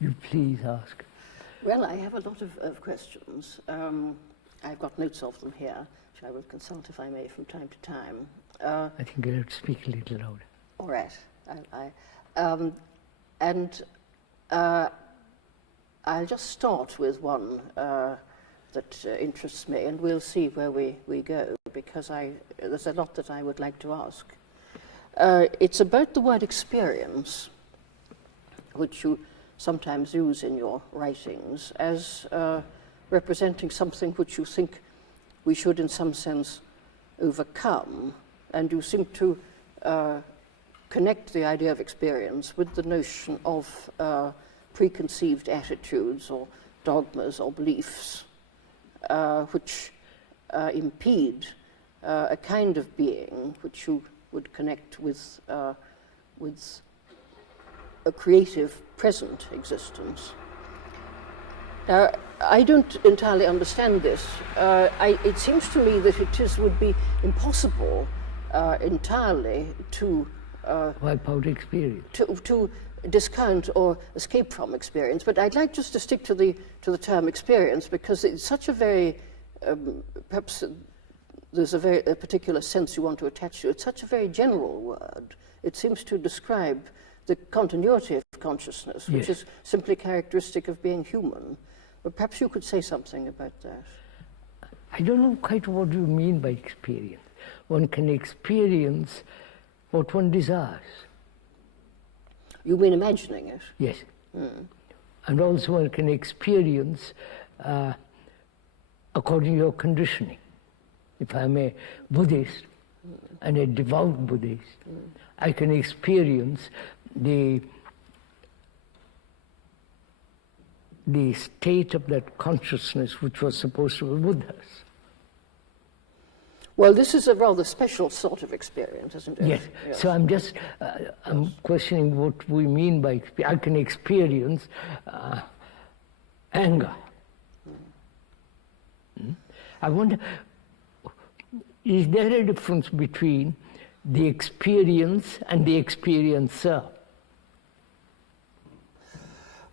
You please ask. Well, I have a lot of questions. I've got notes of them here, which I will consult, if I may, from time to time. I think you have to speak a little louder. All right. I'll just start with one that interests me, and we'll see where we go, because there's a lot that I would like to ask. It's about the word experience, which you sometimes use in your writings as representing something which you think we should in some sense overcome, and you seem to connect the idea of experience with the notion of preconceived attitudes or dogmas or beliefs which impede a kind of being which you would connect with a creative present existence. Now, I don't entirely understand this. It seems to me that would be impossible entirely to wipe out experience. To discount or escape from experience. But I'd like just to stick to the term experience, because it's such a very perhaps there's a particular sense you want to attach to it. It's such a very general word. It seems to describe the continuity of consciousness, which is simply characteristic of being human. But perhaps you could say something about that. I don't know quite what you mean by experience. One can experience what one desires. You mean imagining it? Yes. And also one can experience according to your conditioning. If I'm a Buddhist and a devout Buddhist, I can experience the state of that consciousness which was supposed to be Buddha's. Well, this is a rather special sort of experience, isn't it? Yes. So I'm just I'm questioning what we mean by experience. I can experience anger. I wonder, is there a difference between the experience and the experiencer?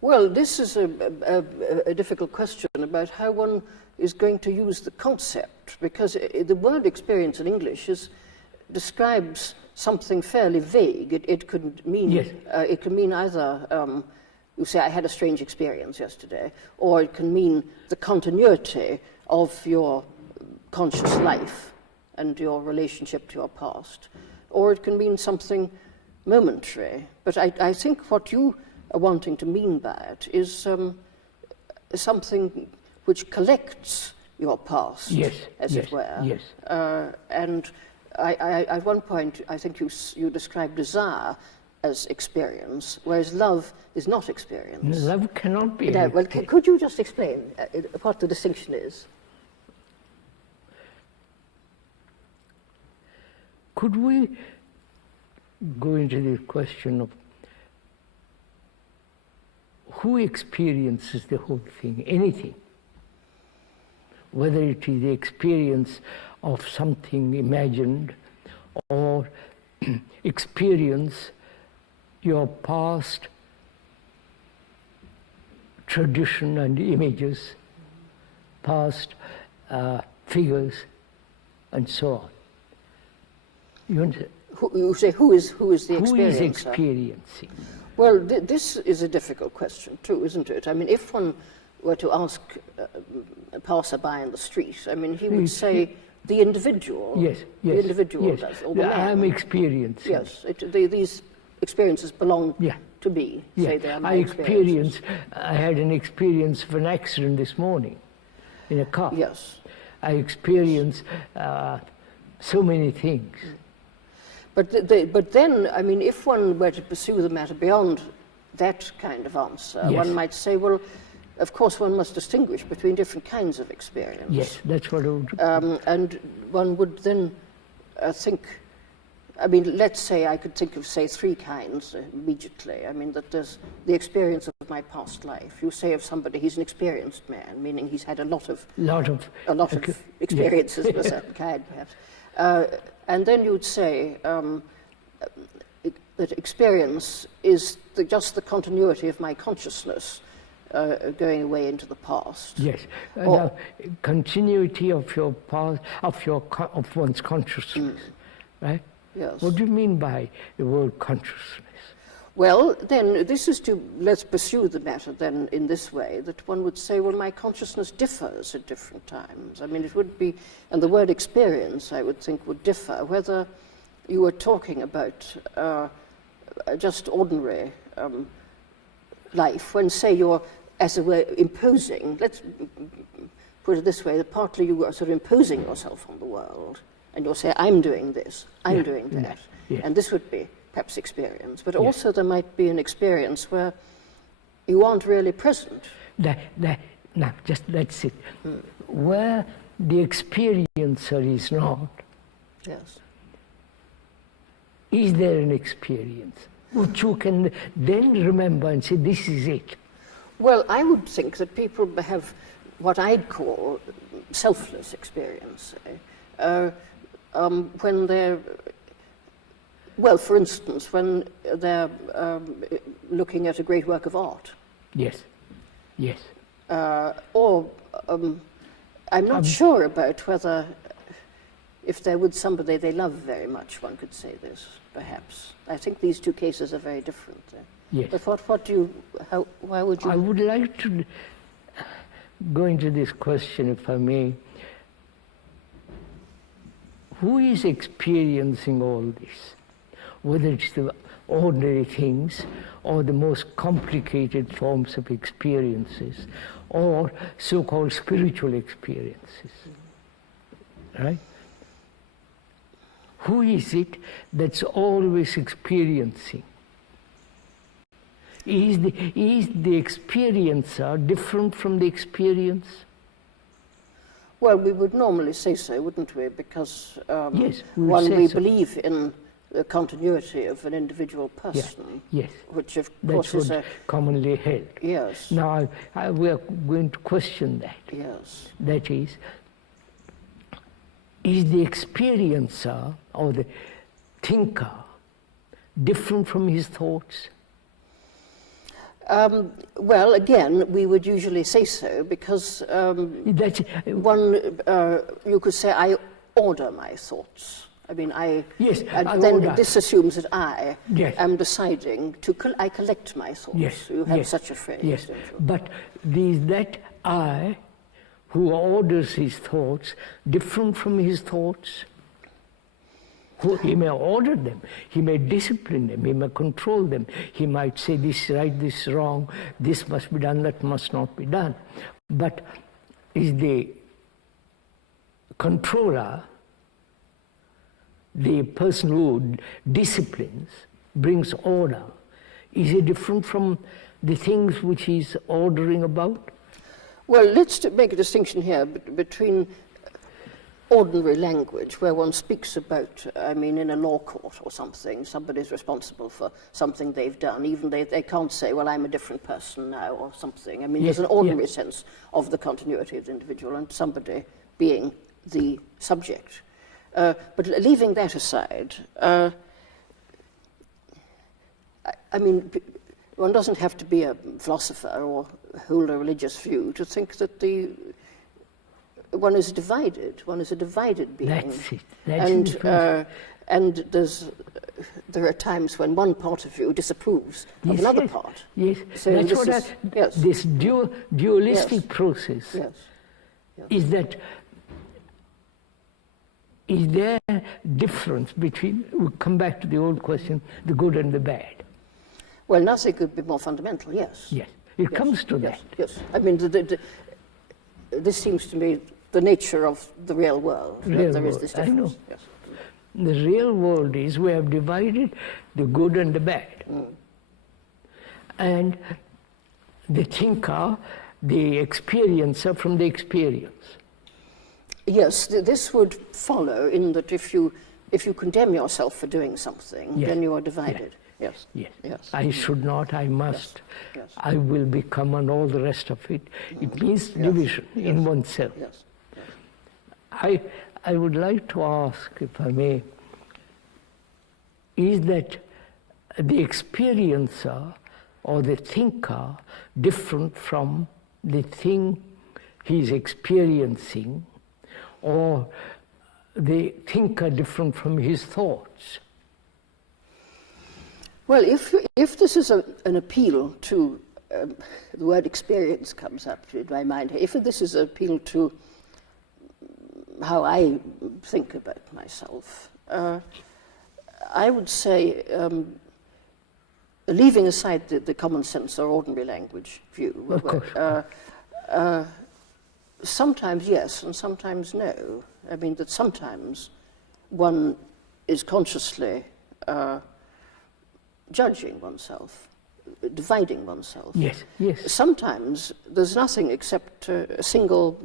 Well, this is a difficult question about how one is going to use the concept, because the word experience in English describes something fairly vague. It could mean it can mean either you say I had a strange experience yesterday, or it can mean the continuity of your conscious life and your relationship to your past, or it can mean something momentary. But I think what you are wanting to mean by it is something which collects your past, as it were. Yes. And at one point, I think you described desire as experience, whereas love is not experience. Love cannot be. No, well, could you just explain what the distinction is? Could we go into the question of who experiences the whole thing, anything? Whether it is the experience of something imagined or experience your past tradition and images, past figures, and so on. You say who is the experiencer? Who is experiencing? Well, this is a difficult question too, isn't it? I mean, if one were to ask a passerby in the street, I mean, he would say the individual. Yes. The individual does. Or the man. I am experiencing. Yes, these experiences belong to me. Yeah. Say they are my experiences. I had an experience of an accident this morning in a car. Yes. I experienced so many things. But then, I mean, if one were to pursue the matter beyond that kind of answer, one might say, well, of course one must distinguish between different kinds of experience. Yes, that's what I would do. And one would then think, I mean, let's say I could think of, say, three kinds immediately. I mean, that there's the experience of my past life. You say of somebody he's an experienced man, meaning he's had a lot of experiences of a certain kind, perhaps. And then you'd say, that experience is just the continuity of my consciousness going away into the past. Yes. Or- Now, continuity of your past, of one's consciousness, right? Yes. What do you mean by the word consciousness? Well, then this is let's pursue the matter then in this way, that one would say, well, my consciousness differs at different times. I mean, it would be, and the word experience, I would think, would differ, whether you were talking about just ordinary life, when, say, you're, as it were, imposing, let's put it this way, that partly you are sort of imposing yourself on the world, and you'll say, I'm doing this, I'm doing that, and this would be perhaps experience, but also there might be an experience where you aren't really present. Now, just that's it. Where the experiencer is not, Yes. is there an experience which you can then remember and say, this is it? Well, I would think that people have what I'd call selfless experience. When they're, well, for instance, when they're looking at a great work of art. Yes, yes. Or I'm not sure about whether, if they're with somebody they love very much, one could say this, perhaps. I think these two cases are very different. Yes. But what do you, why would you? I would like to go into this question, if I may. Who is experiencing all this? Whether it's the ordinary things or the most complicated forms of experiences or so-called spiritual experiences, right? Who is it that's always experiencing? Is the experiencer different from the experience? Well, we would normally say so, wouldn't we? Because Yes, we would say we so. believe in the continuity of an individual person, Yes, which of that's course is what commonly held. yes, Now, we are going to question that. yes. That is the experiencer or the thinker different from his thoughts? Well, again, we would usually say so because That's, you could say, I order my thoughts. I mean, Yes, and I then order. this assumes that I Yes. am deciding to, I collect my thoughts. yes, You have yes, such a phrase, yes. don't you? But is that I who orders his thoughts different from his thoughts? He may order them, he may discipline them, he may control them. He might say, this is right, this is wrong, this must be done, that must not be done. But is the controller, the person who disciplines, brings order, is he different from the things which he's ordering about? Well, let's make a distinction here between ordinary language, where one speaks about, I mean, in a law court or something, somebody's responsible for something they've done. Even they can't say, well, I'm a different person now or something. I mean, Yes, there's an ordinary sense of the continuity of the individual and somebody being the subject. But leaving that aside, I mean, one doesn't have to be a philosopher or hold a religious view to think that one is divided. One is a divided being. That's it. That's And there are times when one part of you disapproves of another part. Yes, So that's this what is- yes. this dualistic Yes. process Yes. is that. Is there difference between, we'll come back to the old question, the good and the bad? Well, nothing could be more fundamental, yes. Yes, it Yes, comes to yes, that. Yes. I mean, this seems to me the nature of the real world. that Real there is world, this I know. difference. Yes. The real world is we have divided the good and the bad. And the thinker, the experiencer from the experience. Yes, this would follow in that if you condemn yourself for doing something, Yes. then you are divided. Yes. Yes. Yes. I should not, I must. Yes. I will become, and all the rest of it. It means division in oneself. Yes. I would like to ask, if I may, is that the experiencer or the thinker different from the thing he's experiencing, or the thinker different from his thoughts? Well, if this is an appeal to, the word experience comes up in my mind, if this is an appeal to how I think about myself, I would say, leaving aside the common sense or ordinary language view, Of course. Sometimes yes and sometimes no. I mean that sometimes one is consciously judging oneself, dividing oneself. Yes, yes. Sometimes there's nothing except a single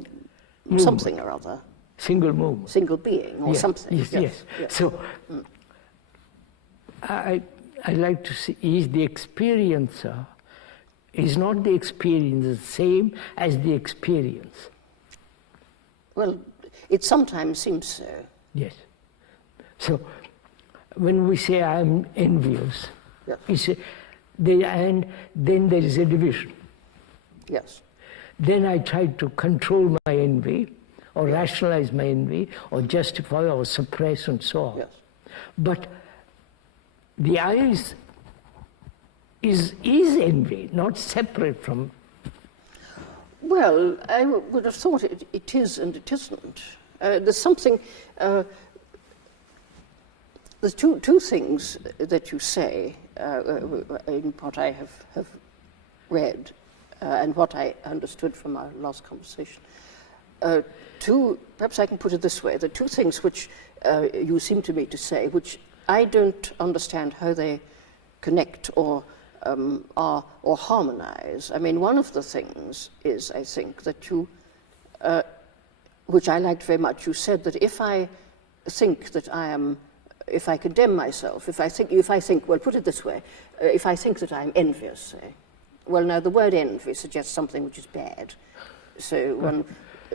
something or other, Single movement. single being or Yes, something. Yes. So, I like to see, is the experiencer, is not the experience the same as the experience? Well, it sometimes seems so. Yes. So, when we say I'm envious, Yes. and then there is a division. Yes. Then I try to control my envy, or rationalize my envy, or justify or suppress and so on. Yes. But the I is envy, not separate from. Well, I would have thought it is and it isn't. There's something. There's two things that you say in what I have read and what I understood from our last conversation. Perhaps I can put it this way: the two things which you seem to me to say, which I don't understand how they connect or harmonize. I mean, one of the things is, I think, that you, which I liked very much. You said that if I think that if I condemn myself, if I think, well, put it this way, if I think that I'm envious, say, well, now the word envy suggests something which is bad, so one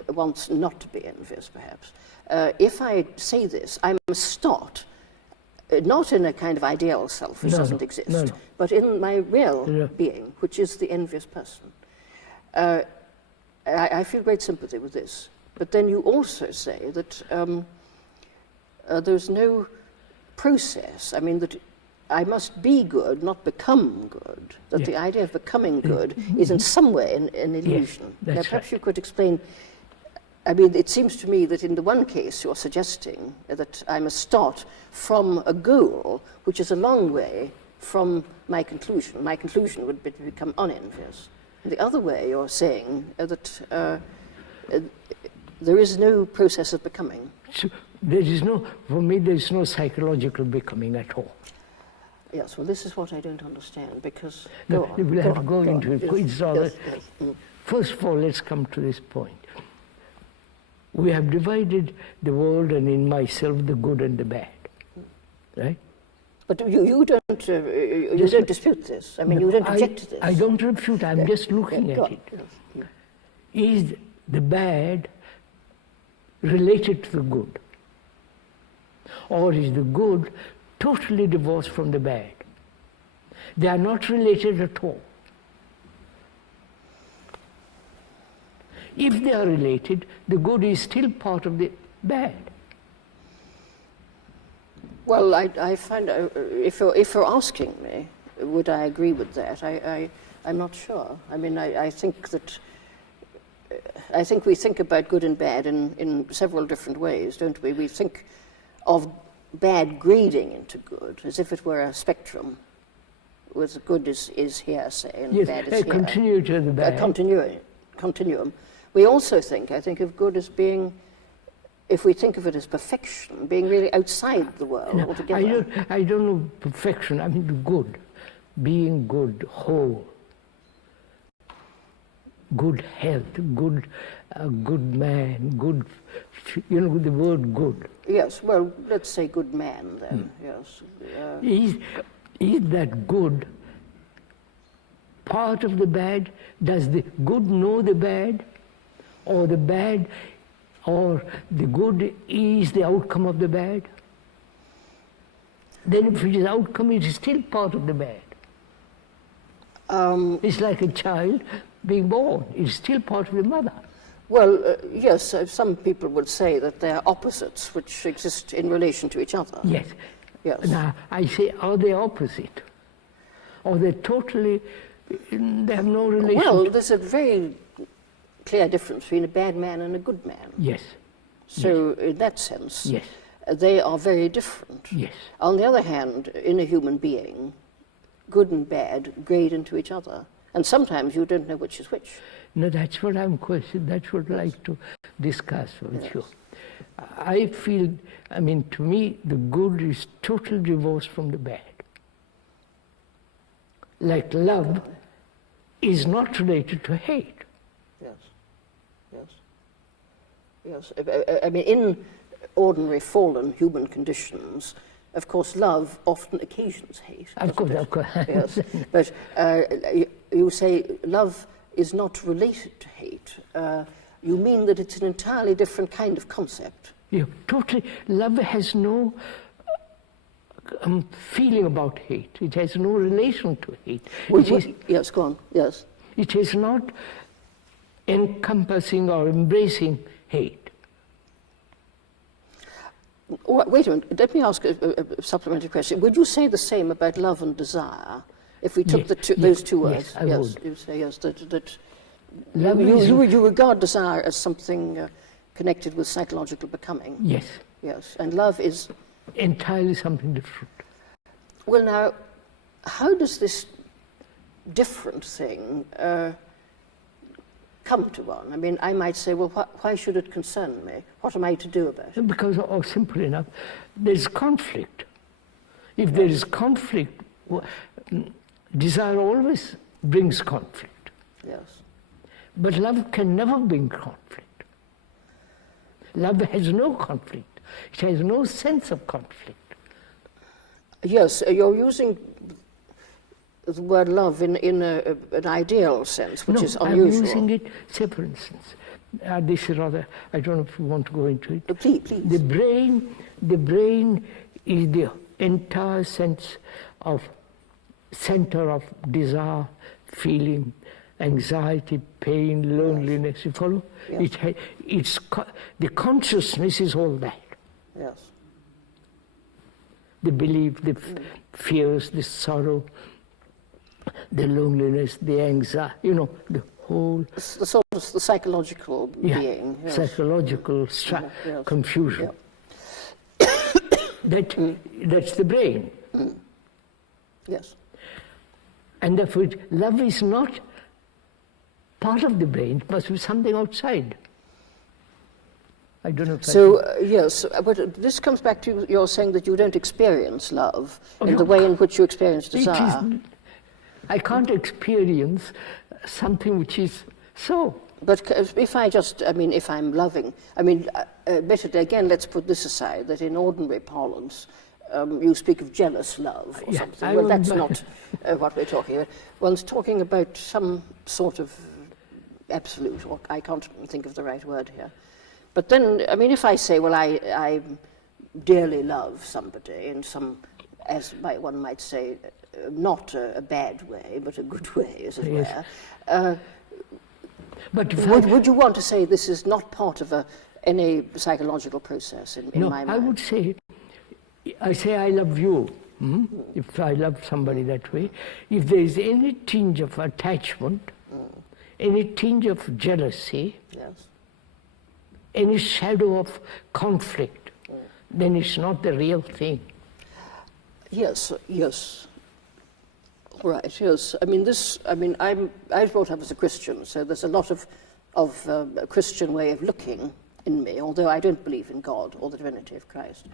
wants not to be envious, perhaps. If I say this, I must start, not in a kind of ideal self which doesn't exist, but in my real being, which is the envious person. I feel great sympathy with this. But then you also say that there's no process. I mean, that I must be good, not become good. That the idea of becoming good is in some way an illusion. Yes, now, perhaps you could explain. I mean, it seems to me that in the one case you're suggesting that I must start from a goal which is a long way from my conclusion. My conclusion would be to become unenvious. And the other way you're saying that there is no process of becoming. So for me, there is no psychological becoming at all. Yes, well, this is what I don't understand, because... No, go on, we'll have to go go on, into it. yes, It's all yes, right. yes. First of all, let's come to this point. We have divided the world and in myself the good and the bad, right? But you don't dispute this. I mean, you don't object to this. I don't refute. I'm just looking go at on. it. Yes. Is the bad related to the good? Or is the good totally divorced from the bad? They are not related at all. If they are related, the good is still part of the bad. Well, I find, if you're asking me, would I agree with that? I'm not sure. I mean, I think we think about good and bad in several different ways, don't we? We think of bad grading into good, as if it were a spectrum, with good is here, say, and Yes, bad is a here. continuity of the bad. A continuum. We also think of good as being, if we think of it as perfection, being really outside the world altogether. I don't know perfection. I mean the good, being good, whole, good health, good man, good. You know the word good. Yes. Well, let's say good man then. Yes. Is that good part of the bad? Does the good know the bad? Or the bad, or the good is the outcome of the bad? then if it is outcome, it is still part of the bad. It's like a child being born. It's still part of the mother. Well, yes, some people would say that they are opposites which exist in relation to each other. Yes. Yes. Now, I say, are they opposite? Or they totally, they have no relation? Well, there's a very clear difference between a bad man and a good man. Yes. So, in that sense, Yes. They are very different. Yes. On the other hand, in a human being, good and bad grade into each other. And sometimes you don't know which is which. No, that's what I'm questioning. That's what I'd like to discuss with you. I feel, I mean, to me, the good is total divorce from the bad. Like love is not related to hate. Yes, yes, yes. I mean, in ordinary fallen human conditions, of course, love often occasions hate. Of course, of course. Yes, but you say love is not related to hate. You mean that it's an entirely different kind of concept. Yeah, totally. Love has no feeling about hate. It has no relation to hate. Yes, go on. Yes. It is not encompassing or embracing hate. Wait a minute. Let me ask a supplementary question. Would you say the same about love and desire? If we took those two words, yes, I would. You say yes. That Love you regard desire as something connected with psychological becoming. Yes. Yes, and love is entirely something different. Well, now, how does this different thing come to one? I mean, I might say, well, why should it concern me? What am I to do about it? Because, simple enough, there's conflict. If there is conflict, desire always brings conflict. Yes. But love can never bring conflict. Love has no conflict. It has no sense of conflict. Yes, you're using the word love in an ideal sense, which is unusual. I'm using it, say for instance, this is rather, I don't know if you want to go into it. Please. The brain is the entire center of desire, feeling, anxiety, pain, loneliness. You follow? Yes. The consciousness is all that. Yes. The belief, the fears, the sorrow, the loneliness, the anxiety, the whole... The sort of the psychological being. Yes. Psychological confusion. Yeah. That's the brain. Yes. And therefore, love is not part of the brain. It must be something outside. I don't know if yes, but this comes back to you're saying that you don't experience love in the way in which you experience desire. I can't experience something which is so. But if I'm loving, better again, let's put this aside, that in ordinary parlance, you speak of jealous love or something. Well, that's not what we're talking about. One's talking about some sort of absolute, or I can't think of the right word here. But then, if I say, well, I dearly love somebody in some, as one might say, not a bad way, but a good way, as it were. But would you want to say this is not part of any psychological process in my mind? I would say, I love you. If I love somebody that way, if there is any tinge of attachment, any tinge of jealousy, yes. Any shadow of conflict, then it's not the real thing. Yes. Right, yes. I was brought up as a Christian, so there's a lot of a Christian way of looking in me, although I don't believe in God or the divinity of Christ.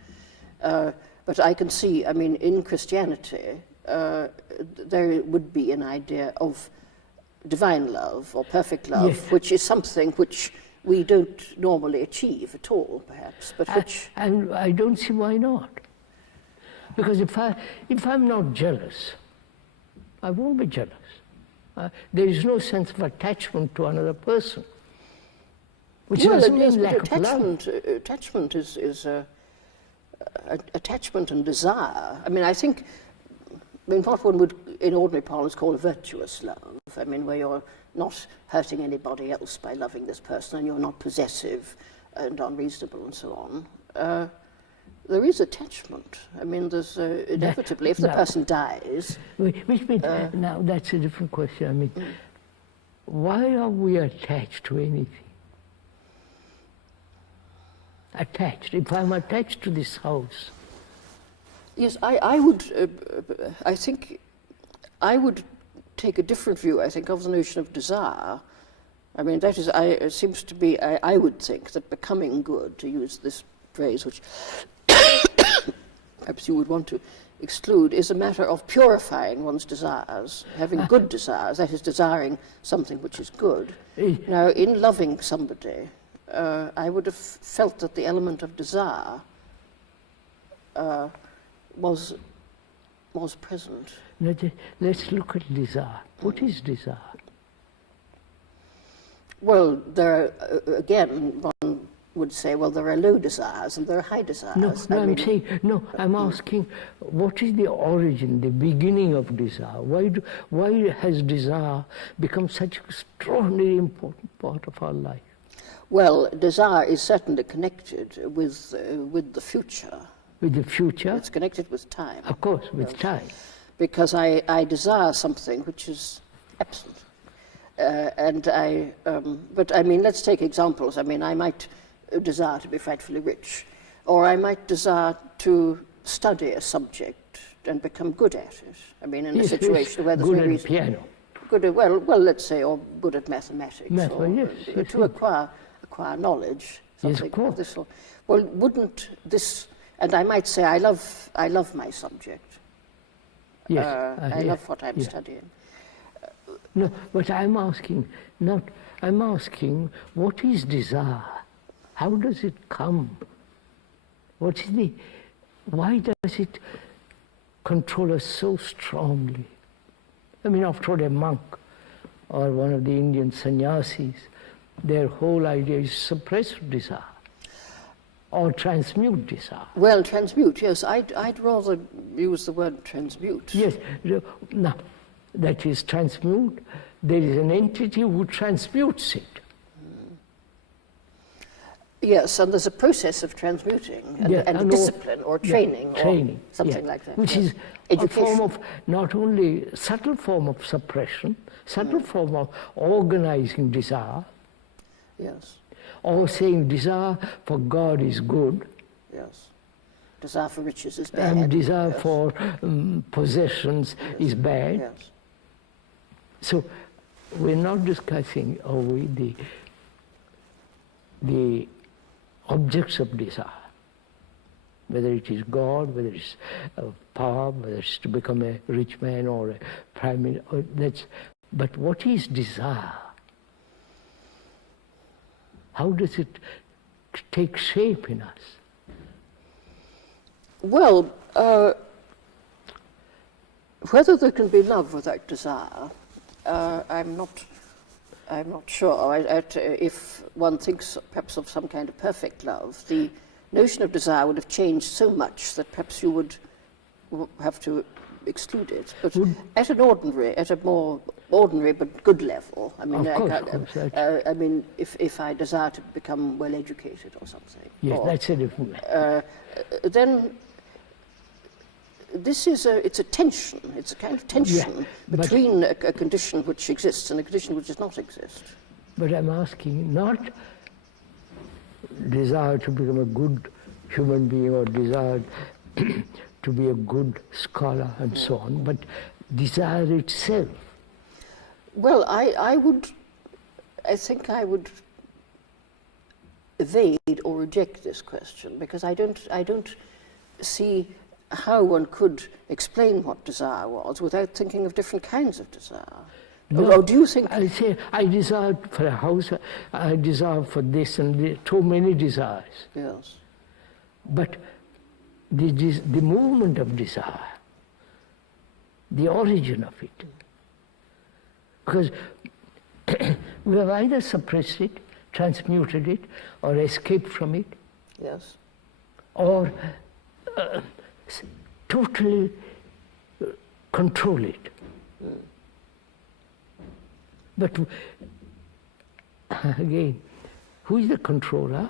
But I can see, in Christianity, there would be an idea of divine love or perfect love, which is something which we don't normally achieve at all, perhaps, but which... And I don't see why not. Because if I'm not jealous, I won't be jealous. There is no sense of attachment to another person, which doesn't mean lack of love. Attachment is attachment and desire. I mean, what one would in ordinary parlance call a virtuous love. I mean, where you're not hurting anybody else by loving this person, and you're not possessive and unreasonable and so on. There is attachment. I mean, there's inevitably, if the person dies... Now, that's a different question. I mean, why are we attached to anything? Attached. If I'm attached to this house... Yes, I think I would take a different view, I think, of the notion of desire. I mean, that is, it seems to be, I would think that becoming good, to use this phrase, which perhaps you would want to exclude, is a matter of purifying one's desires, having good desires, that is, desiring something which is good. Now, in loving somebody, I would have felt that the element of desire was present. Let's look at desire. What is desire? Well, there are, again, one would say, well, there are low desires and there are high desires. I'm asking, what is the origin, the beginning of desire? Why has desire become such an extraordinarily important part of our life? Well, desire is certainly connected with the future. With the future? It's connected with time. Of course, with time. Because I desire something which is absent. But I mean, let's take examples. I mean, I might desire to be frightfully rich, or I might desire to study a subject and become good at it. I mean, in a situation where there's no reason... Good at piano. Good at, well, let's say, or good at mathematics. Yes. To acquire knowledge. Yes, of course. Of this sort. Well, wouldn't this... And I might say, I love my subject. Yes. I love what I'm studying. No, but I'm asking, what is desire? How does it come? Why does it control us so strongly? I mean, after all, a monk or one of the Indian sannyasis, their whole idea is suppress desire or transmute desire. Well, transmute, yes. I'd rather use the word transmute. Yes. Now, that is transmute. There is an entity who transmutes it. Yes, and there's a process of transmuting and a discipline or training or something like that. Which is a form of, not only subtle form of suppression, subtle form of organizing desire. Yes. Or saying desire for God is good. Yes. Desire for riches is bad. And desire for possessions is bad. Yes. So we're not discussing, the objects of desire, whether it is God, whether it's power, whether it's to become a rich man or a prime minister. But what is desire? How does it take shape in us? Well, whether there can be love without desire, I'm not sure. If one thinks perhaps of some kind of perfect love, the notion of desire would have changed so much that perhaps you would have to exclude it. But at a more ordinary but good level, I mean, I mean, if I desire to become well educated or something, that's a different. Then this is it's a tension. It's a kind of tension between a condition which exists and a condition which does not exist. But I'm asking not desire to become a good human being or desire to be a good scholar and so on, but desire itself. Well, I think I would evade or reject this question because I don't see how one could explain what desire was without thinking of different kinds of desire. No, or do you think... I say, I desire for a house, I desire for this and too many desires. Yes. But the movement of desire, the origin of it, because we have either suppressed it, transmuted it, or escaped from it, yes, or totally control it. But again, who is the controller?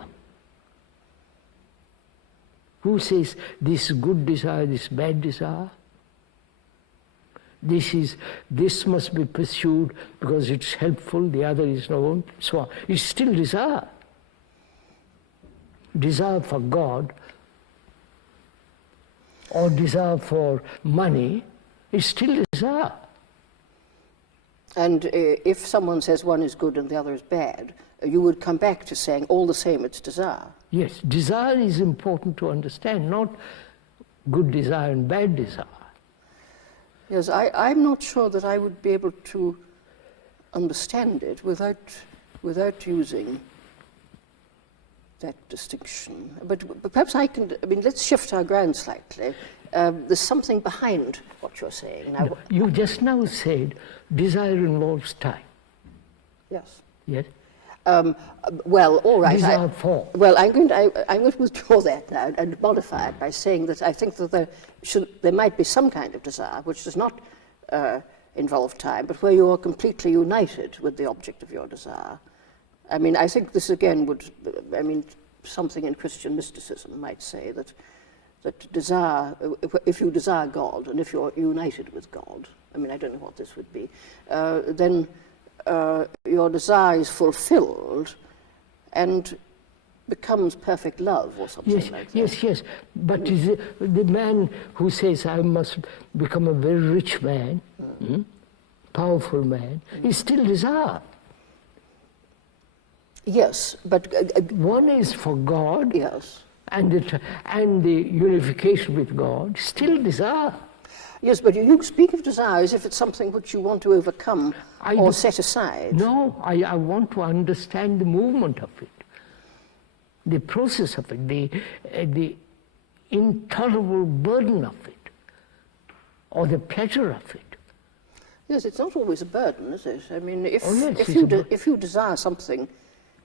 Who says this good desire, this bad desire? This must be pursued because it's helpful, the other is not, so on. It's still desire. Desire for God or desire for money is still desire. And if someone says one is good and the other is bad, you would come back to saying all the same it's desire. Yes, desire is important to understand, not good desire and bad desire. Yes, I'm not sure that I would be able to understand it without using that distinction. But perhaps I can, let's shift our ground slightly. There's something behind what you're saying. Now, No, you just now said desire involves time. yes. Yes? Well, all right. Desire for. Well, I'm going to withdraw that now and modify it by saying that I think that there might be some kind of desire which does not involve time, but where you are completely united with the object of your desire. I think this again would, something in Christian mysticism might say that desire, if you desire God and if you're united with God, I don't know what this would be, then your desire is fulfilled and becomes perfect love or something like that. Yes. But is it the man who says, I must become a very rich man, powerful man, is still desire. Yes, but... one is for God, yes. and the unification with God, still desire. Yes, but you speak of desire as if it's something which you want to overcome or set aside. No, I want to understand the movement of it, the process of it, the intolerable burden of it, or the pleasure of it. Yes, it's not always a burden, is it? Yes, if you desire something,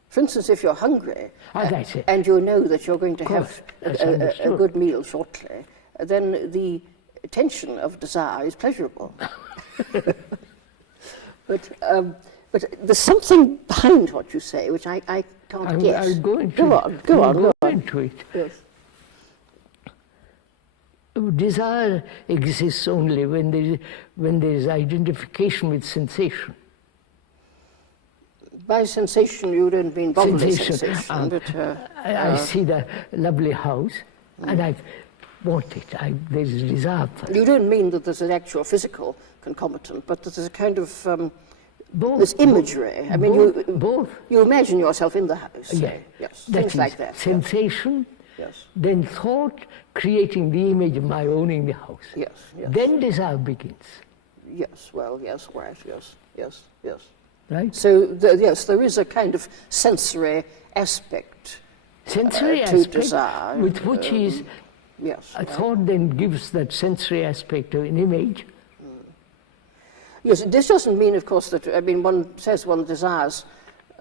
for instance, if you're hungry, That's it. and you know that you're going to have That's a understood. good meal shortly, then the tension of desire is pleasurable. But there's something behind what you say which I can't guess. I'll go into Go on, go go on. into it. Yes. Desire exists only when there is identification with sensation. By sensation, you don't mean bodily Sensation. sensation, but... I see the lovely house, and I want it. There's a desire for it. You don't mean that there's an actual physical concomitant, but that there's a kind of Both. this imagery. Both. You imagine yourself in the house. Yeah. say. Yes, That things is like that. sensation, Yes. then thought, creating the image of my owning the house. Yes. Yes. Then desire begins, Yes. Well. Yes. Right. Yes. Yes. Yes. right? So yes, there is a kind of sensory aspect Sensory to aspect, desire, with which is yes. a thought then gives that sensory aspect of an image. Yes, this doesn't mean, of course, that one says one desires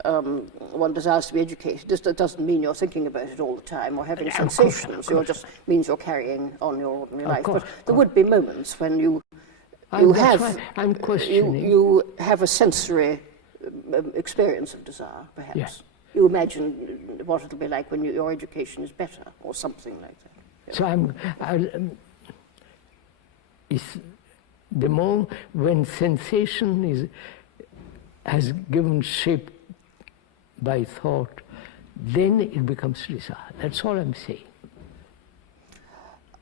to be educated. This doesn't mean you're thinking about it all the time or having sensations. It just means you're carrying on your ordinary life. course, But there would be moments when you That's have why I'm questioning. you have a sensory experience of desire, perhaps. Yeah. You imagine what it'll be like when your education is better or something like that. So it's the more when sensation has given shape by thought, then it becomes desire. That's all I'm saying.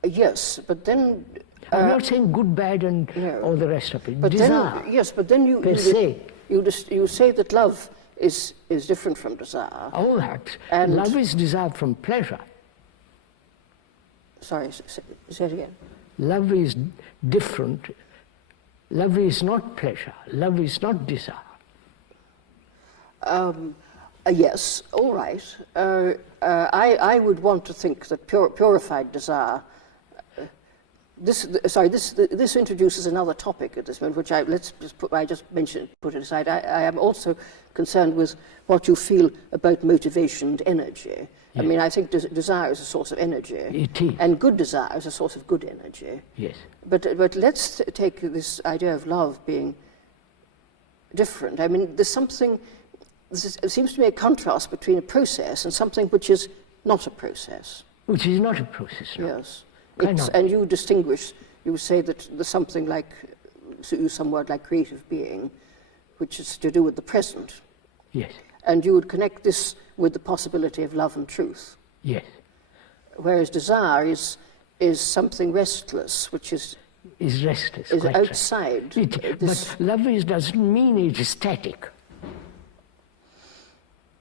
Yes, but then... I'm not saying good, bad, and all the rest of it. But desire. then, yes, but then per se. you say that love is different from desire. All that. And- Love is desire from pleasure. Sorry, say it again. Love is different. Love is not pleasure. Love is not desire. Yes, all right. I would want to think that purified desire. This introduces another topic at this moment, which I just mentioned, put it aside. I am also concerned with what you feel about motivation and energy. I mean, I think desire is a source of energy. It is. And good desire is a source of good energy. Yes. But let's take this idea of love being different. I mean, there's something, it seems to me a contrast between a process and something which is not a process. Which is not a process. No. Yes. Why not? And you distinguish, you say that there's something like, so use some word like creative being, which is to do with the present. Yes. And you would connect this with the possibility of love and truth. Yes. Whereas desire is something restless, which is Restless. is quite right. outside. But love doesn't mean it is static.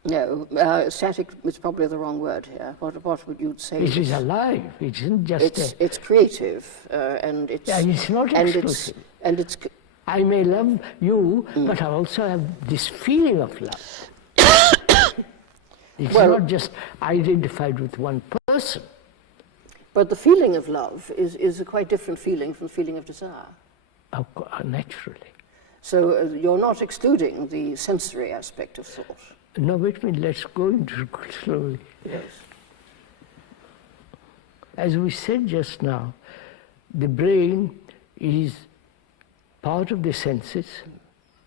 No, static is probably the wrong word here. What would you say? It is alive. It isn't just It's creative, and it's and it's not and exclusive. it's I may love you, but I also have this feeling of love. It's Well- not just identified with one person. but the feeling of love is a quite different feeling from the feeling of desire. Naturally. So you're not excluding the sensory aspect of thought. No, wait a minute, let's go into it slowly. Yes. As we said just now, the brain is part of the senses,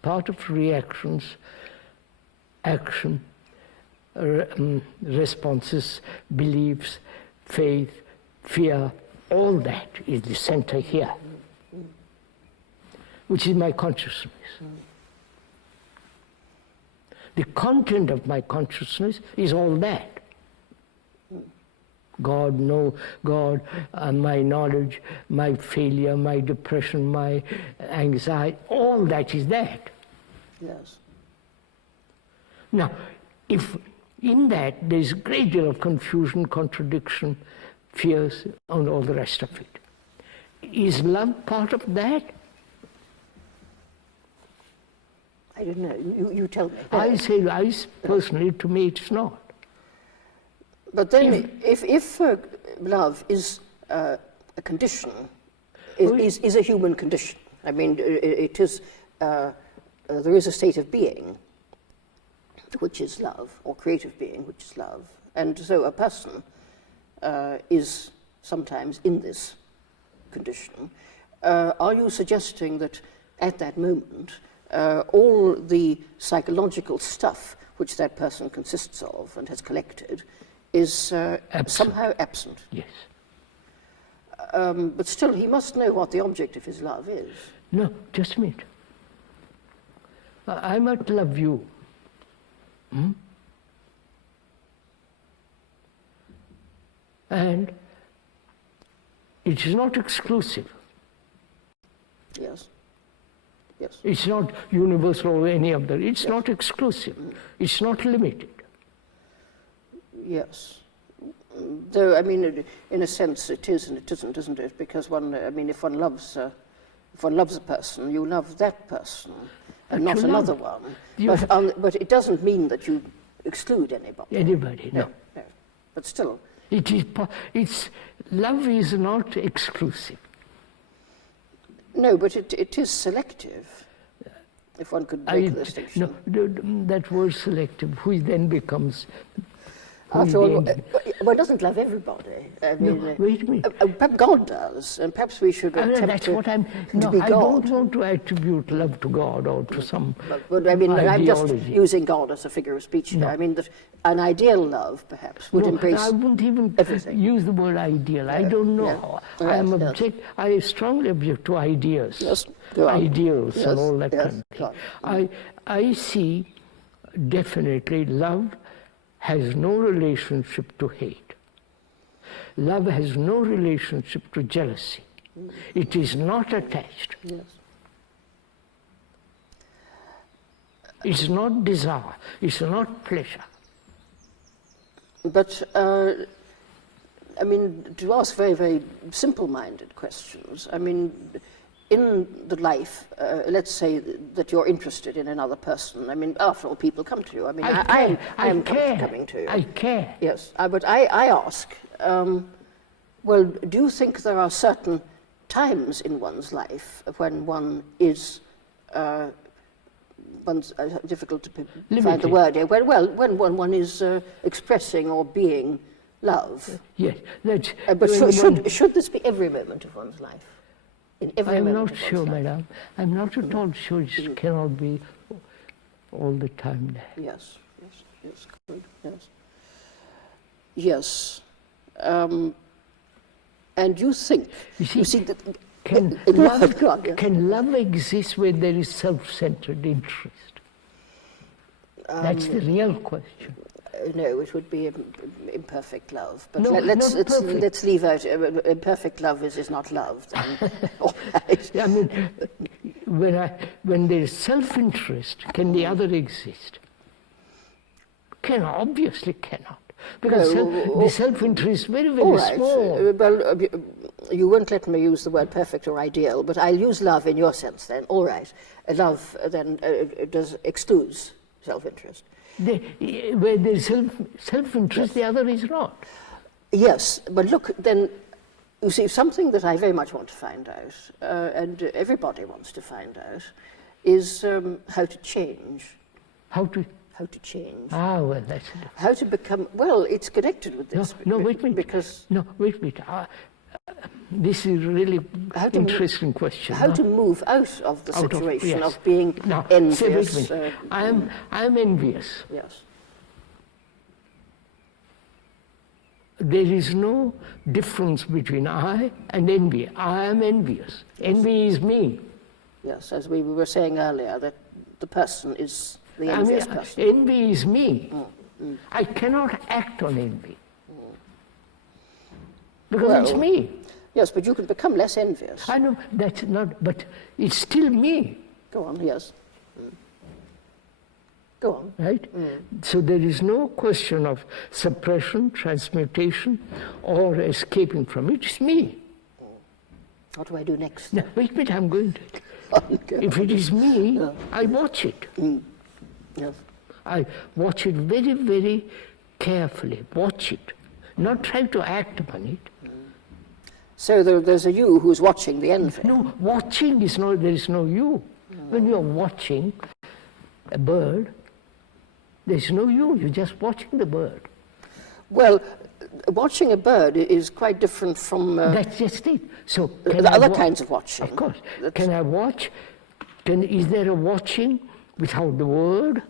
part of reactions, action, responses, beliefs, faith, fear, all that is the center here, which is my consciousness. The content of my consciousness is all that. God, my knowledge, my failure, my depression, my anxiety, all that is that. Yes. Now, if in that there is a great deal of confusion, contradiction, fears, and all the rest of it, is love part of that? I don't know. You tell me. I personally, to me, it's not. But then, if love is a condition, is a human condition. I mean, it is. There is a state of being, which is love, or creative being, which is love, and so a person is sometimes in this condition. Are you suggesting that at that moment, all the psychological stuff which that person consists of and has collected is somehow absent? Yes. But still, he must know what the object of his love is. No, just a minute. I might love you. And it is not exclusive. Yes. Yes. It's not universal or any of that. It's not exclusive. It's not limited. Yes. Though, I mean, in a sense, it is and it isn't, isn't it? Because if one loves a person, you love that person, and not another one. But it doesn't mean that you exclude anybody. Anybody, no. No. But still. Love is not exclusive. No, but it is selective, if one could make the distinction. No, that word selective, which then becomes... After all, one doesn't love everybody. I mean, no, wait a minute. Perhaps God does, and perhaps we should attempt to be God. I don't want to attribute love to God or to some But I mean, I'm just ideology. using God as a figure of speech here. No. I mean, that an ideal love, perhaps, would embrace I wouldn't even everything. use the word ideal. I don't know. Yeah. I strongly object to ideas. Yes, go on. Ideals Yes, and all that yes, kind of go thing. I see definitely love has no relationship to hate. Love has no relationship to jealousy. It is not attached. Yes. It's not desire. It's not pleasure. But, I mean, to ask very, very simple-minded questions, I mean, in the life, let's say that you're interested in another person. I mean, after all, people come to you. I mean, I am coming to you. I care. Yes, but I ask, well, do you think there are certain times in one's life when one is one's difficult to find the Limited. word here. Well, when one is expressing or being love. Yes, that's. But when should this be every moment of one's life? In every I'm moment not of sure, one's life? madam. I'm not at all sure it cannot be all the time there. Yes, good, yes. Yes. And you think, You see, that... Can love, can love exist where there is self-centered interest? That's the real question. No, it would be imperfect love. But No, let's perfect. let's leave out imperfect love is not love. Then. All right. I mean, when there is self-interest, can the other exist? Obviously cannot. Because the self-interest is very, very All right. small. Well, you won't let me use the word perfect or ideal, but I'll use love in your sense then. All right. Love then excludes self-interest. Where there is self-interest, the other is not. Yes, but look, then, you see, something that I very much want to find out, and everybody wants to find out, is how to change. How to change. Ah, well, that's it. How to become, well, it's connected with this. No, wait a minute. Because No, wait a minute. This is a really interesting question. how to move out of the situation of being now, envious. Say, wait a minute. I'm envious. Yes. There is no difference between I and envy. I am envious. Envy is me. Yes, as we were saying earlier, that the person is the envious person. Envy is me. I cannot act on envy. Because it's me. Yes, but you can become less envious. I know that's not, but it's still me. Go on, yes. Go on. Right? So there is no question of suppression, transmutation, or escaping from it. It's me. What do I do next? Now, wait a minute, I'm going to it. Okay. If it is me, I watch it. Yes. I watch it very, very carefully. Watch it. Not try to act upon it. So there's a you who's watching the envy. No, watching is no, there is no you. When you're watching a bird, there's no you, you're just watching the bird. Well, watching a bird is quite different from That's just it. So the other kinds of watching. Of course. Can I watch? Is there a watching without the word?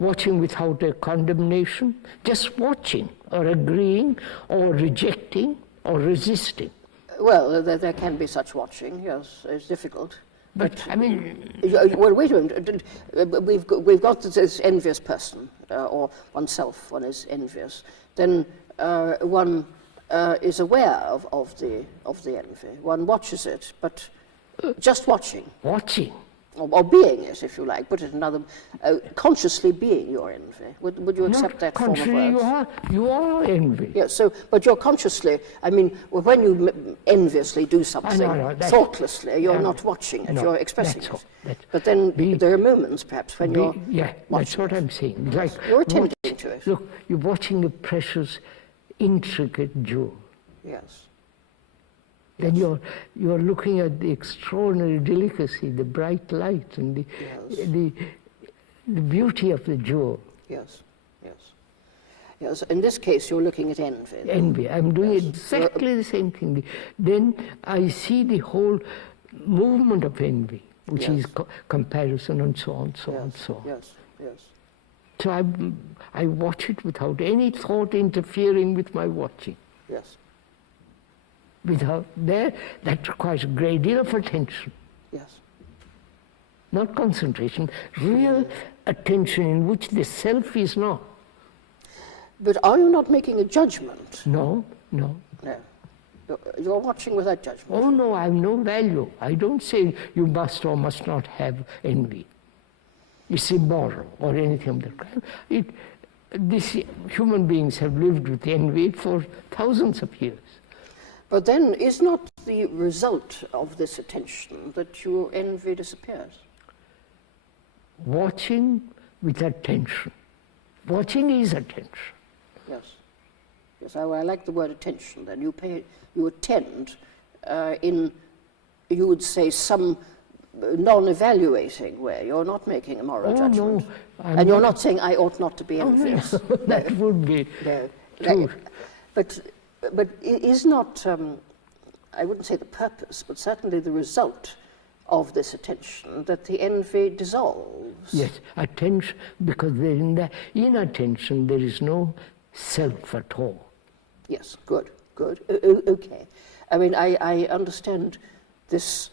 Watching without a condemnation? Just watching, or agreeing, or rejecting, or resisting. Well, there can be such watching, yes, it's difficult. But I mean, Well, wait a minute. We've got this envious person, or oneself, one is envious. Then one is aware of the envy. One watches it, but just watching. watching. Or being it, if you like. Put it another, consciously being your envy. Would you accept that form of Contrary, words? you are envy. Yes, so, but you're consciously, I mean, when you enviously do something thoughtlessly, you're not watching it, you're expressing that's it. But then there are moments, perhaps, when you're that's watching what I'm saying. Like You're attending to it. Look, you're watching a precious, intricate jewel. Yes. Then you're looking at the extraordinary delicacy, the bright light, and the beauty of the jewel. Yes, yes. Yes, in this case, you're looking at envy. Envy. I'm doing exactly the same thing. Then I see the whole movement of envy, which is comparison and so on, so on, so on. Yes, yes. So I watch it without any thought interfering with my watching. Yes, That requires a great deal of attention. yes. Not concentration, real attention in which the self is not. But are you not making a judgment? No. No. You're watching without judgment. Oh no, I have no value. I don't say you must or must not have envy. It's immoral or anything of that kind. Human beings have lived with envy for thousands of years. But then is not the result of this attention that your envy disappears? Watching with attention. Watching is attention. Yes. Yes, I like the word attention then. You attend in, you would say, some non-evaluating way. You're not making a moral Oh, judgment. no, I'm and you're not- not saying I ought not to be envious. That would be No. true. But is not, I wouldn't say the purpose, but certainly the result of this attention that the envy dissolves. Yes, attention, because in attention there is no self at all. Yes, good. Okay. I mean, I understand this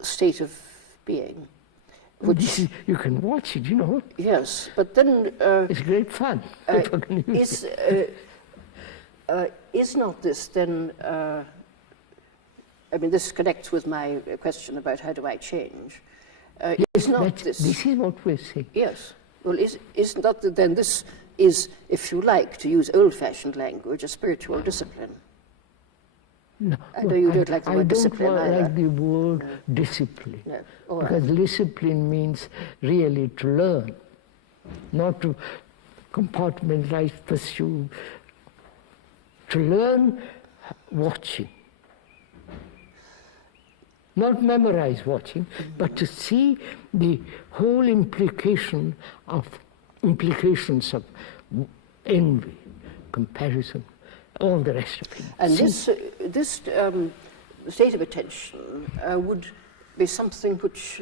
state of being, which, You can watch it, you know. yes, but then It's great fun. if I can use it. is not this then, I mean, this connects with my question about how do I change. Is not this... This is what we're saying. Yes. Well, is not that then this is, if you like, to use old-fashioned language, a spiritual discipline? No, I know you don't like the word I don't discipline either. like the word discipline. No. All right. Because discipline means really to learn, not to compartmentalize, pursue. To learn watching. Not memorize watching, but to see the whole implications of envy, comparison, all the rest of it. And See, this state of attention would be something which,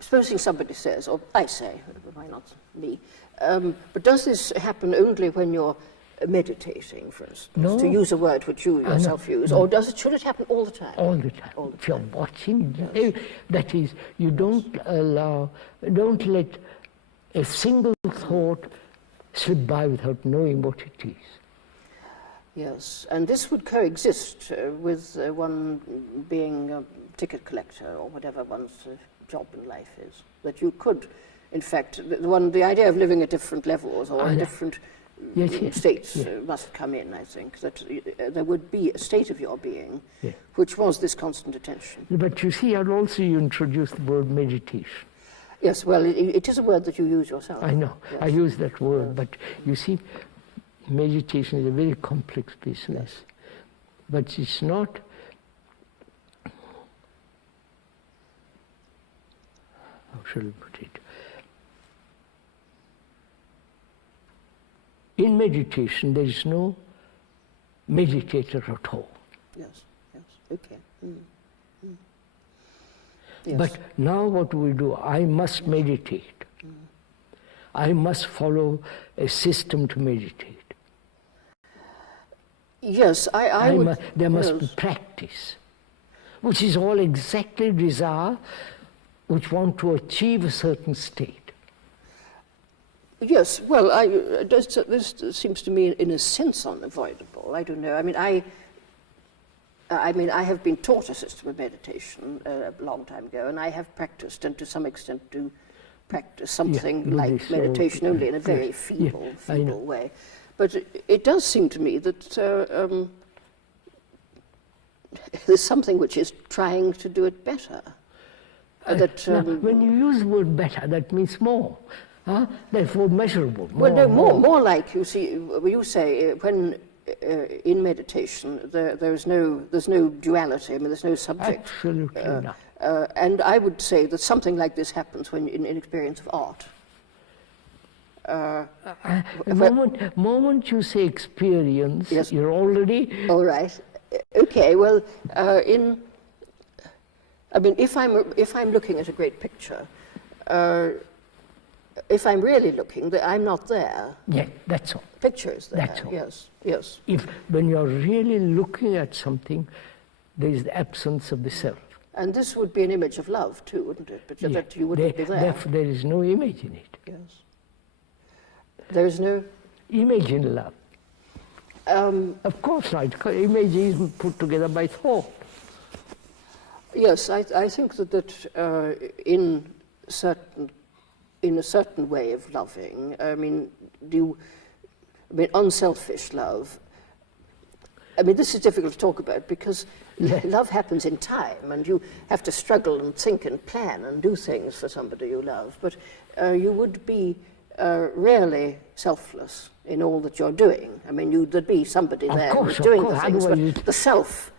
supposing somebody says, or I say, why not me, but does this happen only when you're meditating, for instance, No. to use a word which you yourself use, or should it happen all the time? all the time. All the If you're watching, that is, you don't let a single thought slip by without knowing what it is. Yes, and this would coexist with one being a ticket collector or whatever one's job in life is. That you could, in fact, the idea of living at different levels or in different Yes, states yes. must come in, I think, that there would be a state of your being Yes. which was this constant attention. But you see, I'd also introduced the word meditation. Yes, well, it is a word that you use yourself. I know, Yes. I use that word, but you see, meditation is a very complex business. Yes. But it's not, how shall I put it? In meditation, there is no meditator at all. Yes, okay. Yes. But now what we do, I must meditate. I must follow a system to meditate. Yes, I would... There must be yes. practice, which is all exactly desire, which want to achieve a certain state. Yes, well, this seems to me, in a sense, unavoidable. I don't know. I mean, I have been taught a system of meditation a long time ago, and I have practiced, and to some extent do practice something like this meditation, all- only in a very yes, feeble way. But it does seem to me that there's something which is trying to do it better. Now, when you use the word better, that means more. Therefore measurable. Well, no, more like, you see, you say when in meditation there's no duality. I mean, there's no subject. Absolutely not. And I would say that something like this happens when in experience of art. The moment you say experience, Yes. you're already... All right. Okay. Well, I mean, if I'm looking at a great picture, if I'm really looking, I'm not there. Yeah, that's all. Picture is there. That's all. Yes. When you're really looking at something, there is the absence of the self. And this would be an image of love too, wouldn't it? But that you wouldn't be there. Therefore, there is no image in it. Yes. There is no... Image in love. Of course not. Image is put together by thought. Yes, I think that in a certain way of loving, I mean, unselfish love. I mean, this is difficult to talk about because love happens in time, and you have to struggle and think and plan and do things for somebody you love. But you would be really selfless in all that you're doing. I mean, there'd be somebody there who's doing the things, but the self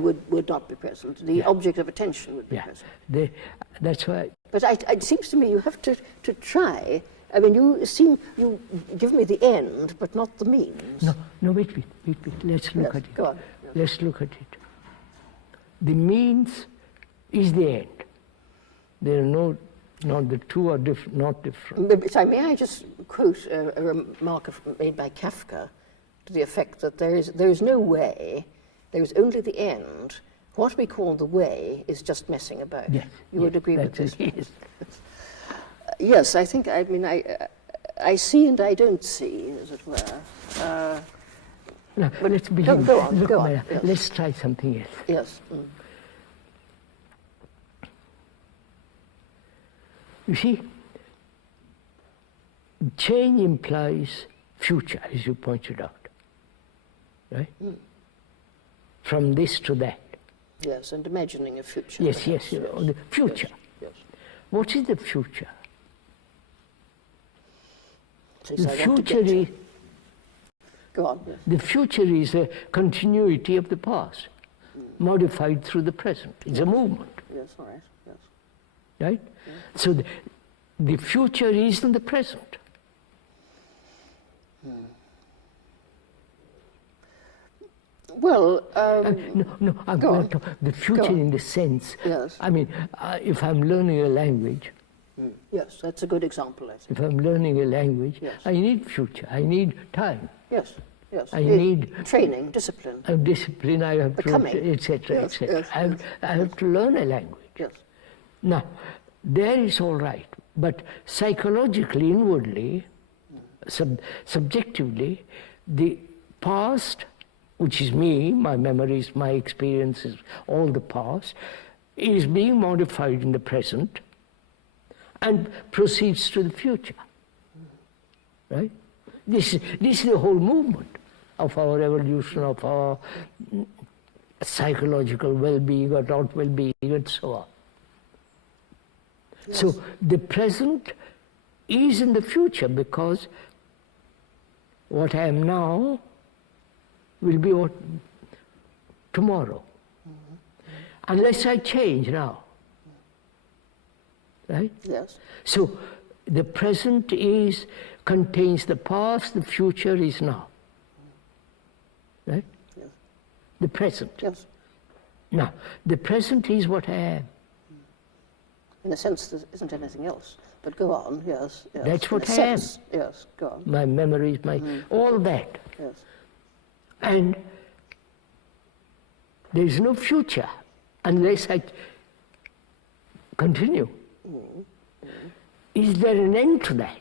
would not be present. The object of attention would be Yeah. present. That's why. But it seems to me you have to try. I mean, you give me the end, but not the means. No, wait. Let's look Yes, at it. go on. Yes. Let's look at it. The means is the end. There are not the two are not different. Sorry, may I just quote a remark made by Kafka to the effect that there is no way, there is only the end. What we call the way is just messing about. Yes, You would agree with that's this? it, yes. Yes, I think, I mean, I see and I don't see, as it were. Now, let's begin. go on, Look, go on, Maya, yes. let's try something else. Yes. You see, change implies future, as you pointed out, right? From this to that. Yes, and imagining a future. Yes, perhaps, the future. Yes. What is the future? Please, The I want to future get is to- Go on. Yes. the future is a continuity of the past, modified through the present. It's a movement, Yes, all right. Yes. right? So the future is in the present. Well, No, I'm Go going on. to the future on. in the sense. Yes. I mean, if I'm learning a language, yes, that's a good example, I think. if I'm learning a language, Yes. I need future. I need time. Yes, yes. I need training, discipline. a discipline. I have Becoming. to, etc., Yes, etc. yes, I have to learn a language. Yes. Now, there is all right, but psychologically, inwardly, subjectively, the past, which is me, my memories, my experiences, all the past, is being modified in the present and proceeds to the future. Right? This is the whole movement of our evolution, of our psychological well-being or not well-being, and so on. So the present is in the future because what I am now will be what tomorrow. Unless I change now. Right? Yes. So the present contains the past, the future is now. Right? Yes. The present. Yes. Now, the present is what I am. In a sense, there isn't anything else. But go on. Yes. Yes. That's what In a I am. sense, yes. Go on. My memories, all that. Yes. And there is no future unless I continue. Is there an end to that?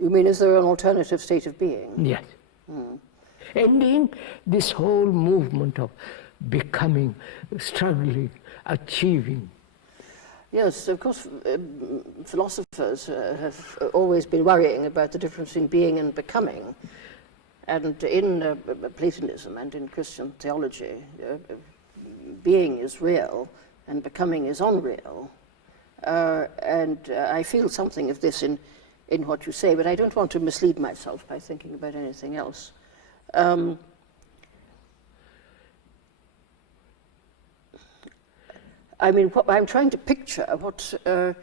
You mean, is there an alternative state of being? Yes. Ending this whole movement of becoming, struggling, achieving. Yes, of course, philosophers have always been worrying about the difference between being and becoming. And in Platonism and in Christian theology, being is real and becoming is unreal. And I feel something of this in what you say, but I don't want to mislead myself by thinking about anything else. I mean, I'm trying to picture what you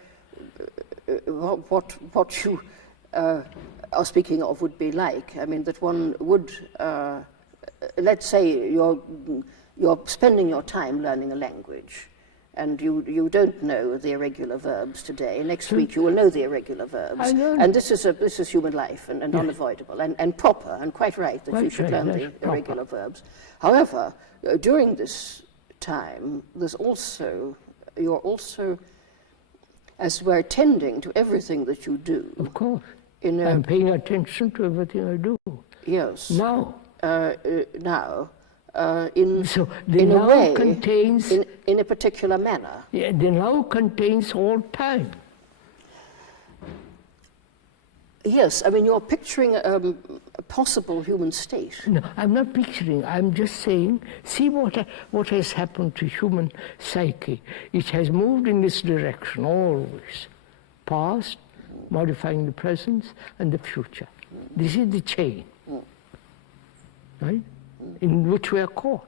are speaking of would be like. I mean, that one would, let's say you're spending your time learning a language, and you don't know the irregular verbs today. Next week you will know the irregular verbs, I know. and this is human life and unavoidable and proper and quite right that you Quite should right, learn that's the proper. irregular verbs. However, during this time, you're also, as it were, attending to everything that you do. Of course. In a, I'm paying attention to everything I do. yes. Now. Now, in So the in a now way, contains, in a particular manner. the now contains all time. Yes, I mean you're picturing a possible human state. No, I'm not picturing. I'm just saying, see what has happened to human psyche. It has moved in this direction always. Past, modifying the present, and the future. This is the chain. Right? in which we are caught.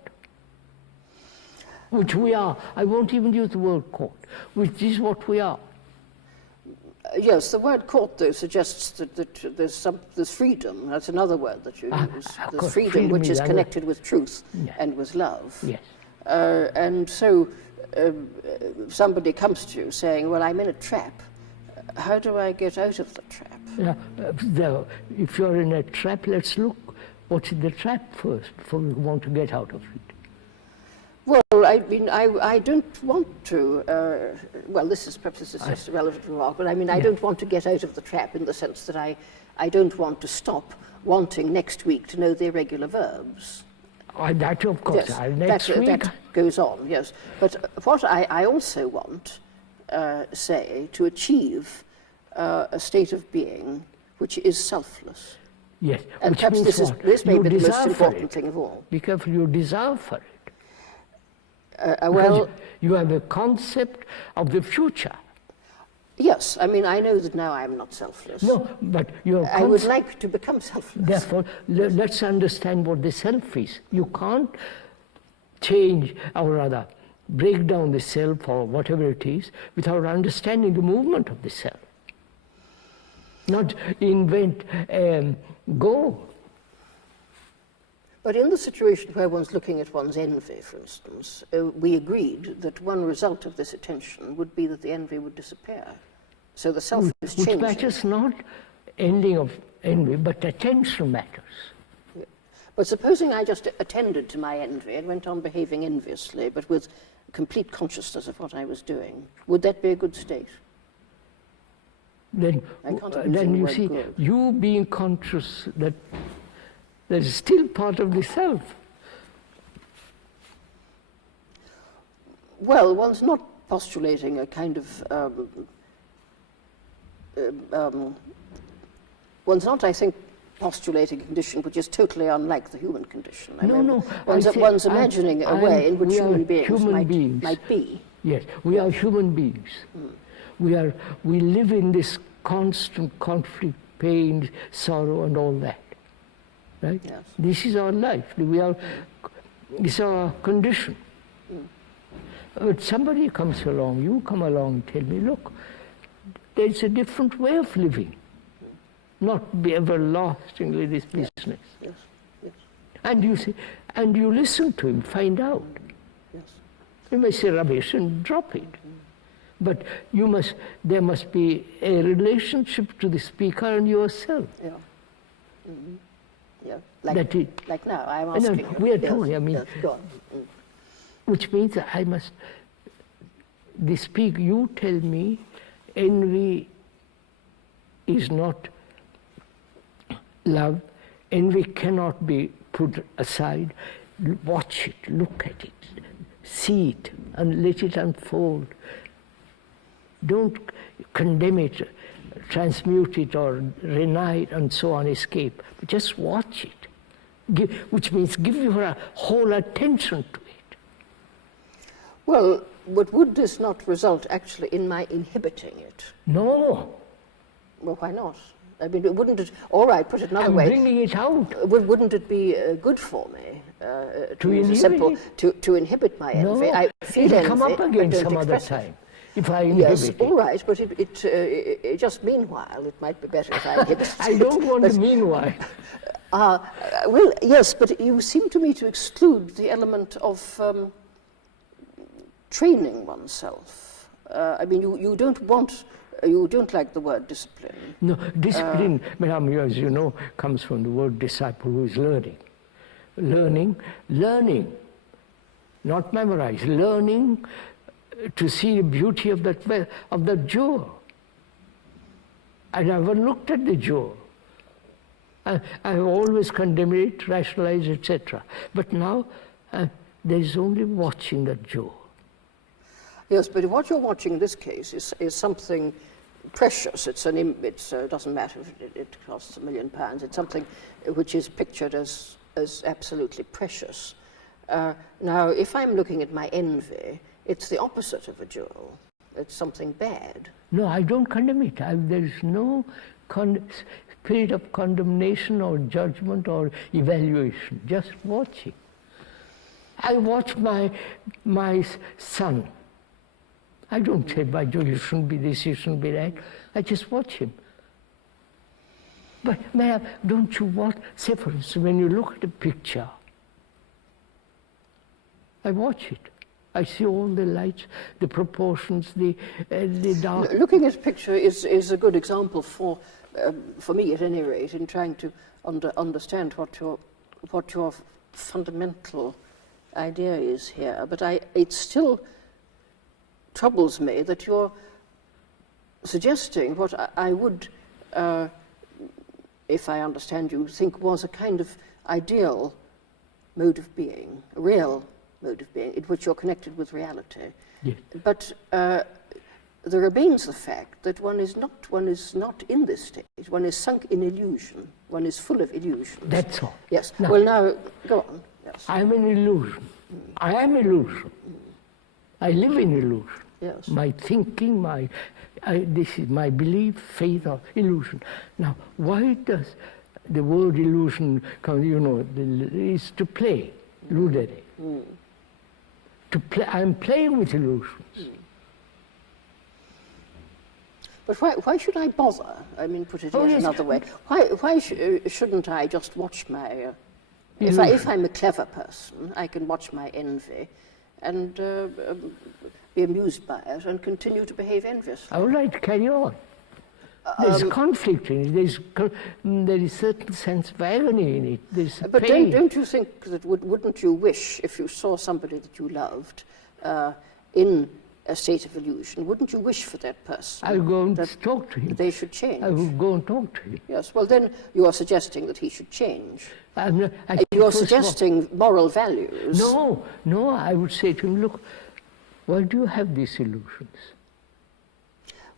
Which we are. I won't even use the word caught, which is what we are. Yes, the word "caught" though suggests that there's freedom. That's another word that you use. Of There's course, freedom, which is other- connected with truth Yeah. and with love. Yes. And so somebody comes to you saying, well, I'm in a trap. How do I get out of the trap? If you're in a trap, let's look what's in the trap first before we want to get out of it. Well, I mean, I don't want to, well, this is just a relevant remark, but I mean, I don't want to get out of the trap in the sense that I don't want to stop wanting next week to know the irregular verbs. That, of course, Yes, next week. that goes on, yes. But what I also want, say, to achieve a state of being which is selfless. Yes, And which perhaps means what? this may You be the most desire for important it. thing of all. Be careful, you desire for it. Well, Because you have a concept of the future. yes, I mean, I know that now I'm not selfless. No, but your I would concept, like to become selfless. therefore, let's understand what the self is. You can't change, or rather, break down the self or whatever it is without understanding the movement of the self. Not invent, go. But in the situation where one's looking at one's envy, for instance, we agreed that one result of this attention would be that the envy would disappear. So the self is Which changing. matters not ending of envy, but attention matters. But supposing I just attended to my envy and went on behaving enviously, but with complete consciousness of what I was doing, would that be a good state? Then, I can't imagine the you word see, good. you being conscious that there is still part of the self. Well, one's not postulating a kind of one's not, I think, postulating a condition which is totally unlike the human condition. I mean, No. One's imagining a way in which we are human beings human beings. might be. Yes, we are human beings. We live in this constant conflict, pain, sorrow, and all that. Right? Yes. This is our life. It's our condition. But somebody comes along, you come along and tell me, look, there's a different way of living. Not be everlastingly this business. Yes, yes, And you see, and you listen to him, find out. yes. You may say rubbish and drop it. But there must be a relationship to the speaker and yourself. Yeah. Mm-hmm. Yeah. That it, Like now, I'm No, asking you. we are Yes, talking, I mean- yes, go on. which means that you tell me envy is not love, envy cannot be put aside. Watch it, look at it, see it, and let it unfold. Don't condemn it, transmute it, or deny it, and so on, escape. Just watch it, which means give your whole attention to it. Well, but would this not result actually in my inhibiting it? No, Well, why not? I mean, wouldn't it, all right, put it another I'm way, bringing it out. wouldn't it be good for me to use a simple, to inhibit my No, envy? I feel it'll envy, come up but again don't some other express it. time if I inhibit Yes, it. all right, but it just meanwhile, it might be better if I inhibit I it. don't want But, to meanwhile. well, yes, but you seem to me to exclude the element of training oneself. I mean, you don't like the word discipline. No, discipline, madam, as you know, comes from the word disciple, who is learning. Learning, not memorize, learning to see the beauty of that jewel. I never looked at the jewel. I have always condemned it, rationalized, etc. But now there is only watching that jewel. Yes, but what you're watching in this case is something precious. It doesn't matter if it costs £1 million. It's something which is pictured as absolutely precious. Now, if I'm looking at my envy, it's the opposite of a jewel. It's something bad. No, I don't condemn it. There is no spirit of condemnation or judgment or evaluation. Just watching. I watch my son. I don't say, by Joe, you shouldn't be this, you shouldn't be that. I just watch him. But ma'am, don't you watch, say for instance, when you look at a picture, I watch it. I see all the lights, the proportions, the dark. Looking at a picture is a good example for me at any rate, in trying to understand what your fundamental idea is here. But it still troubles me that you're suggesting what I would, if I understand you, think was a kind of ideal mode of being, a real mode of being, in which you're connected with reality. Yes. But there remains the fact that one is not in this state. One is sunk in illusion. One is full of illusions. That's all. Yes. Now, well, now, go on. Yes. I'm an illusion. I am illusion. I live in illusion. Yes. My thinking, this is my belief, faith, or illusion. Now, why does the word illusion come, is to play, ludere. To play, I'm playing with illusions. But why should I bother? I mean, put it in another way. Why shouldn't I just watch my... if I'm a clever person, I can watch my envy and be amused by it and continue to behave enviously. All right, carry on. There's conflict in it. There is certain sense of agony in it. There's but pain. don't you think that wouldn't you wish, if you saw somebody that you loved in a state of illusion, wouldn't you wish for that person? I'll go and talk to him. They should change. I will go and talk to him. Yes, well then you are suggesting that he should change. You are suggesting moral values. No, I would say to him, look, why do you have these illusions?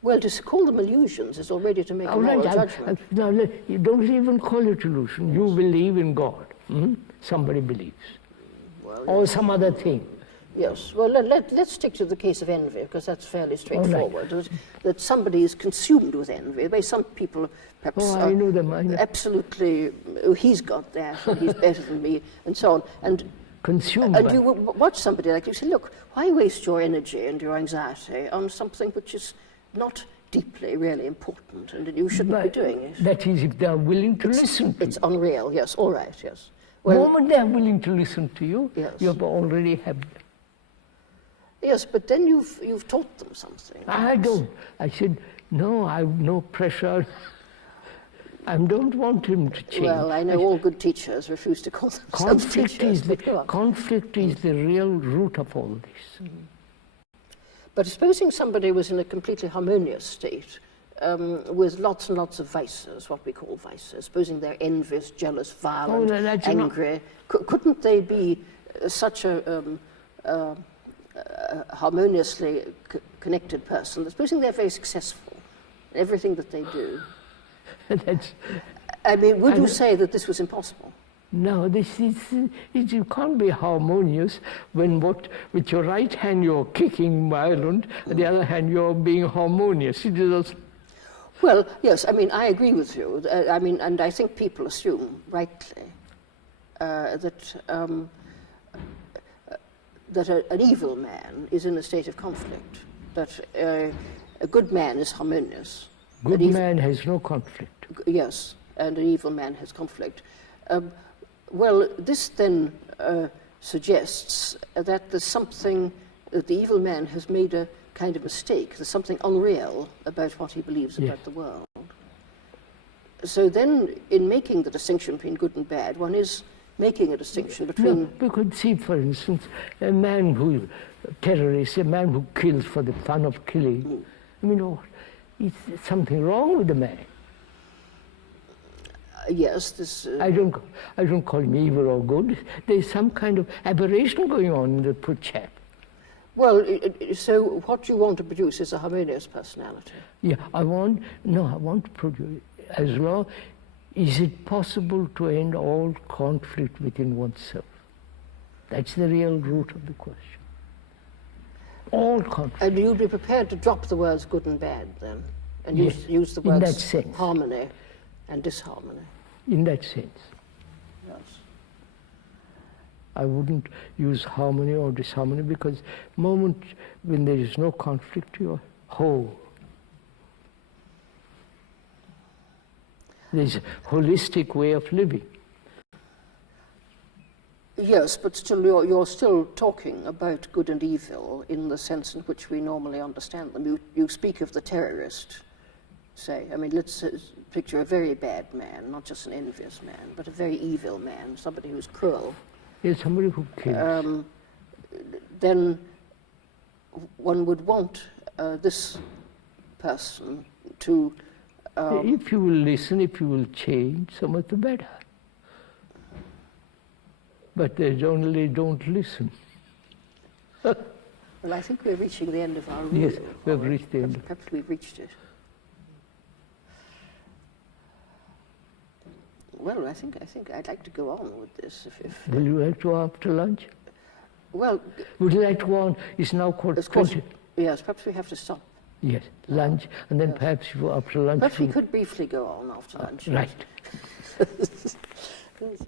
Well, to call them illusions is already to make a moral judgment. Now, you don't even call it illusion. You believe in God. Somebody believes. Well, or some other thing. Yes. Well, let's stick to the case of envy, because that's fairly straightforward. Right. That somebody is consumed with envy. The way some people perhaps I know them. Absolutely, he's got that, and he's better than me, and so on. And consumed. And you watch somebody like you say, look, why waste your energy and your anxiety on something which is not deeply, really important, and you shouldn't be doing it. That is, if they are willing to listen to you. It's unreal, yes, all right, yes. Well, the moment they are willing to listen to you, yes. you have already had them. Yes, but then you've taught them something. I don't. I said, no, I have no pressure. I don't want him to change. Well, I know all good teachers refuse to call themselves teachers. Conflict is the real root of all this. But supposing somebody was in a completely harmonious state, with lots and lots of vices, what we call vices, supposing they're envious, jealous, violent, angry, couldn't they be such a harmoniously connected person? Supposing they're very successful in everything that they do. I mean, would you say that this was impossible? No, you can't be harmonious when with your right hand you're kicking violent, and the other hand you're being harmonious. It is well, yes, I mean, I agree with you. I mean, and I think people assume, rightly, that an evil man is in a state of conflict, that a good man is harmonious. Good man has no conflict. Yes, and an evil man has conflict. Well, this then suggests that there's something, that the evil man has made a kind of mistake. There's something unreal about what he believes about the world. So then, in making the distinction between good and bad, one is making a distinction between... No, we could see, for instance, a man who, a terrorist, a man who kills for the fun of killing. I mean, is something wrong with the man? Yes, this... I don't call him evil or good. There's some kind of aberration going on in the poor chap. Well, so what you want to produce is a harmonious personality. Yeah, I want to produce, as long, is it possible to end all conflict within oneself? That's the real root of the question. All conflict. And you'd be prepared to drop the words good and bad, then? and Yes, use the in that words sense. harmony and disharmony. In that sense. Yes. I wouldn't use harmony or disharmony because moment when there is no conflict, you are whole. There's a holistic way of living. Yes, but still you're still talking about good and evil in the sense in which we normally understand them. You speak of the terrorist, say. I mean, let's picture a very bad man, not just an envious man, but a very evil man, somebody who's cruel. There's somebody who kills. Then one would want this person to... If you will listen, if you will change, so much the better. But they only don't listen. Well, I think we're reaching the end of our rule. Yes, we've reached the end. Perhaps we've reached it. Well, I think I'd like to go on with this. If Will you like to go after lunch? well, Would you like to go on? It's now called of course, 20. yes, perhaps we have to stop. Yes, lunch, and then Yes. perhaps you go after lunch. Perhaps we to- could briefly go on after lunch. Right. That's right.